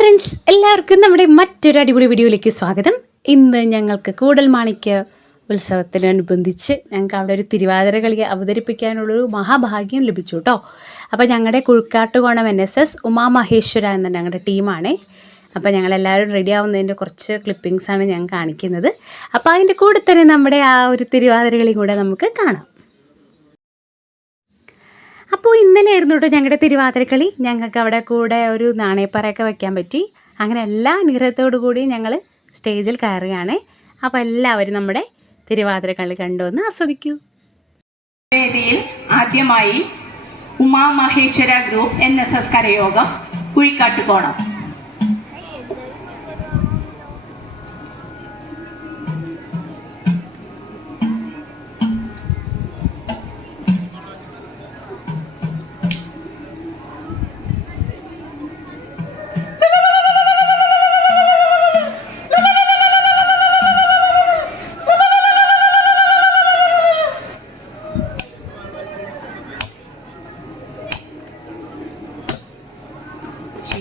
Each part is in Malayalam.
ഫ്രണ്ട്സ് എല്ലാവർക്കും നമ്മുടെ മറ്റൊരു അടിപൊളി വീഡിയോയിലേക്ക് സ്വാഗതം. ഇന്ന് ഞങ്ങൾക്ക് കൂടൽ മാണിക്യ ഉത്സവത്തിനനുബന്ധിച്ച് ഞങ്ങൾക്ക് അവിടെ ഒരു തിരുവാതിര കളി അവതരിപ്പിക്കാനുള്ളൊരു മഹാഭാഗ്യം ലഭിച്ചു കേട്ടോ അപ്പോൾ ഞങ്ങളുടെ Kuzhukkattukonam N S S Umamaheswara എന്ന ഞങ്ങളുടെ ടീമാണേ. അപ്പോൾ ഞങ്ങളെല്ലാവരും റെഡി ആവുന്നതിന്റെ കുറച്ച് ക്ലിപ്പിങ്സാണ് ഞാൻ കാണിക്കുന്നത്. അപ്പോൾ അതിന്റെ കൂടെ തന്നെ നമ്മുടെ ആ ഒരു തിരുവാതിര കളിയും കൂടെ നമുക്ക് കാണാം. അപ്പോൾ ഇന്നലെ ആയിരുന്നു കേട്ടോ ഞങ്ങളുടെ തിരുവാതിരക്കളി. ഞങ്ങൾക്ക് അവിടെ കൂടെ ഒരു നാണയപ്പാറയൊക്കെ വെക്കാൻ പറ്റി. അങ്ങനെ എല്ലാ അനുഗ്രഹത്തോടു കൂടി ഞങ്ങൾ സ്റ്റേജിൽ കയറുകയാണ് അപ്പോൾ എല്ലാവരും നമ്മുടെ തിരുവാതിരക്കളി കണ്ടുവന്ന് ആസ്വദിക്കൂ. വേദിയിൽ ആദ്യമായി Uma Maheswara group N S S കരയോഗം Kuzhikkattukonam.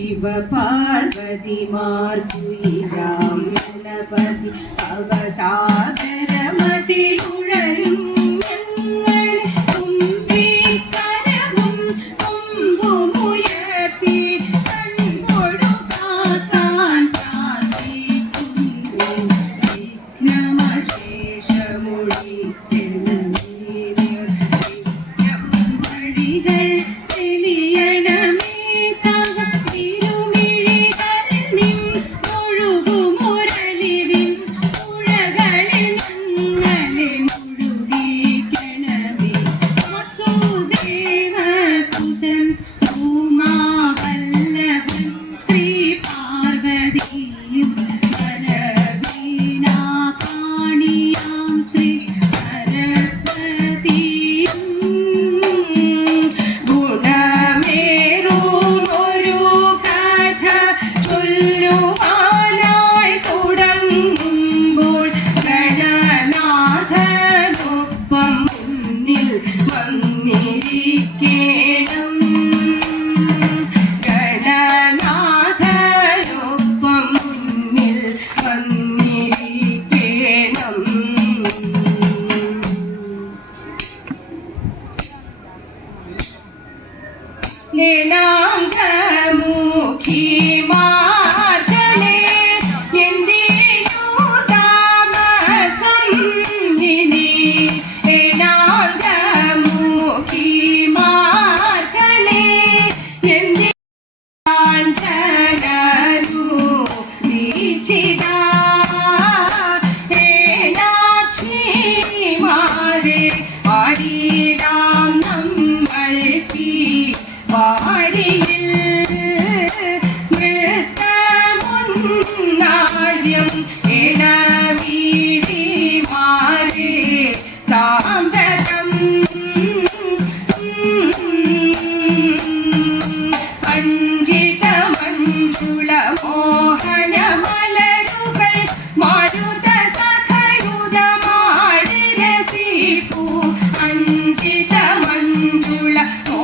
Shiva Parvati मार्गुली राम गणपति अवसागर मति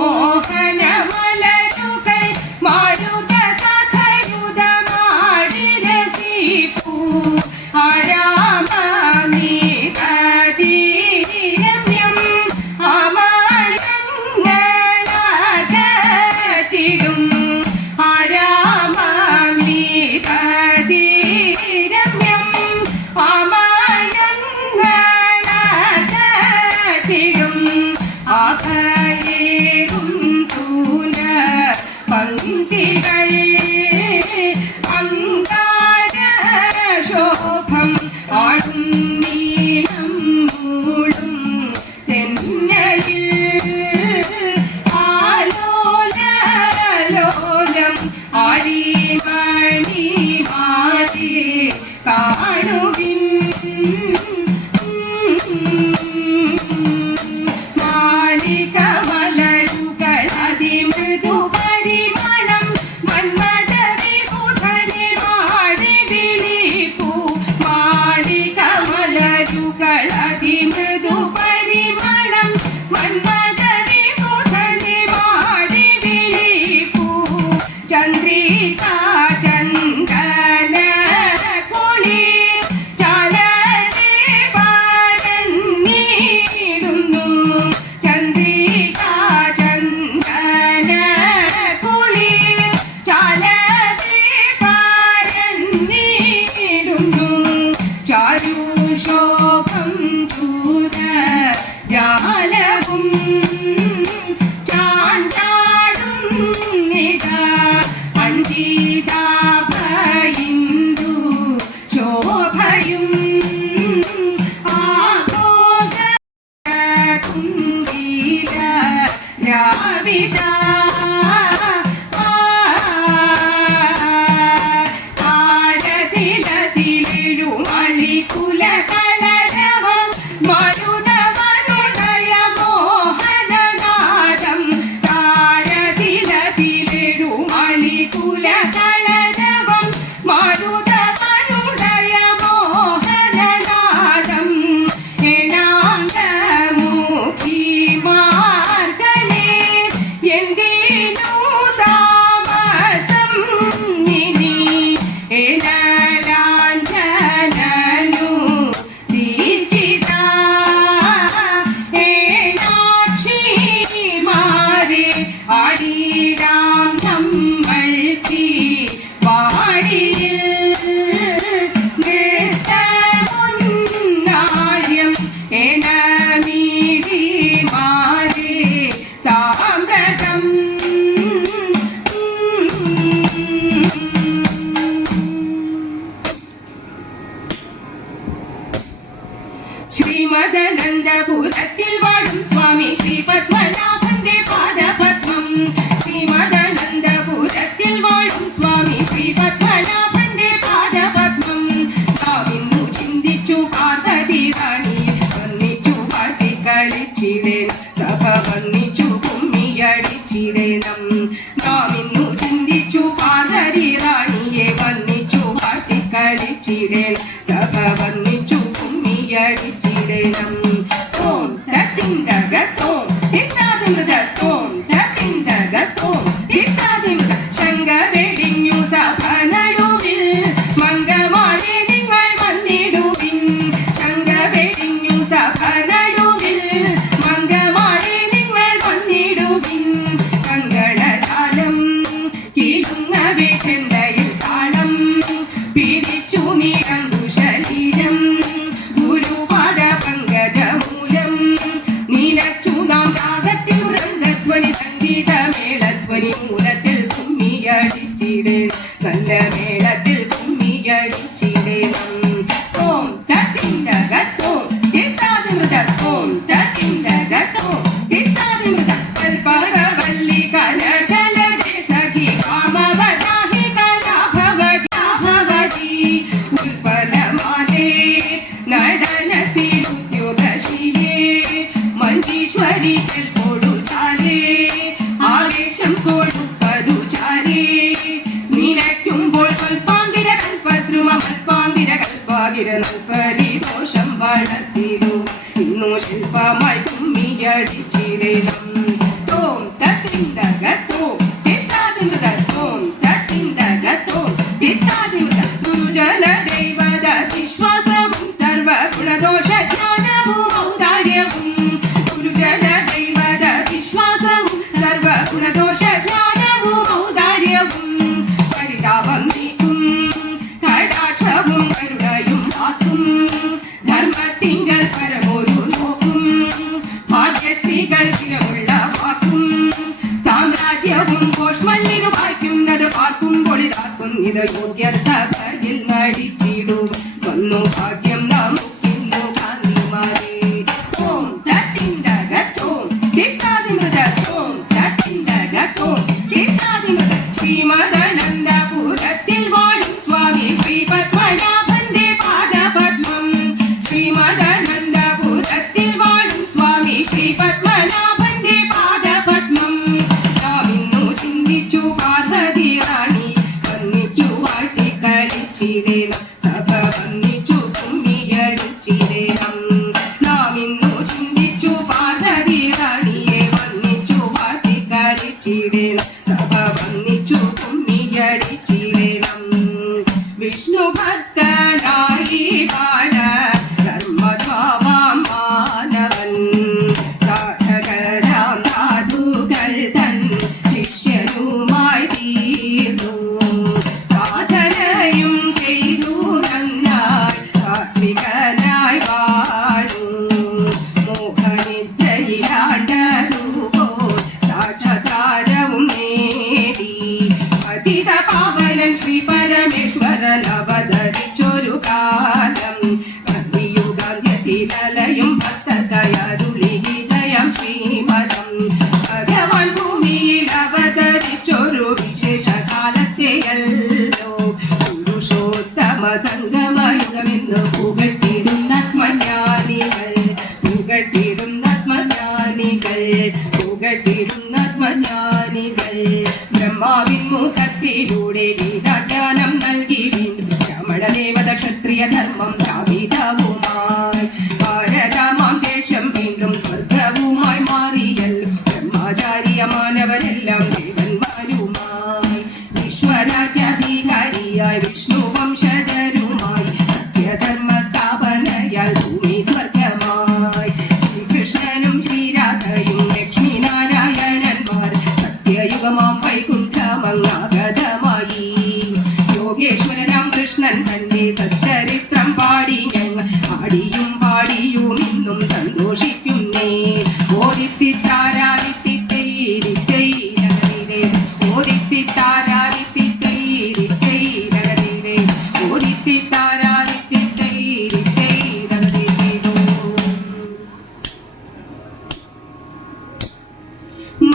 um ah You. இன்பமாய் கும்மி அடிச்சிரேனம் ஓம் தத்ரிந்தகத் Uno, dos, tres.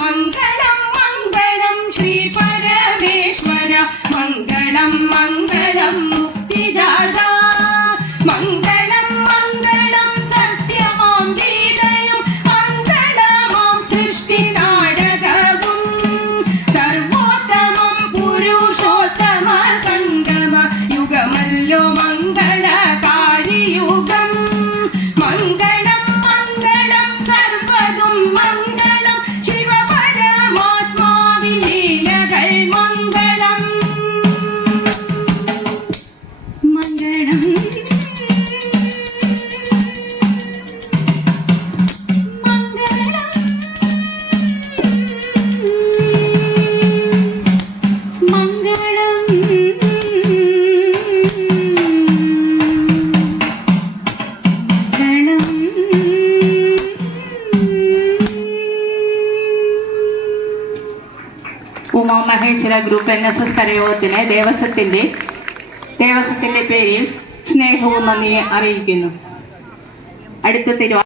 മംഗളം മംഗളം ശ്രീ എൻ എസ് ദേവസ്വത്തിന്റെ ദേവസ്വത്തിന്റെ പേരിൽ സ്നേഹവും നന്ദിയെ അറിയിക്കുന്നു. അടുത്ത തിരുവാ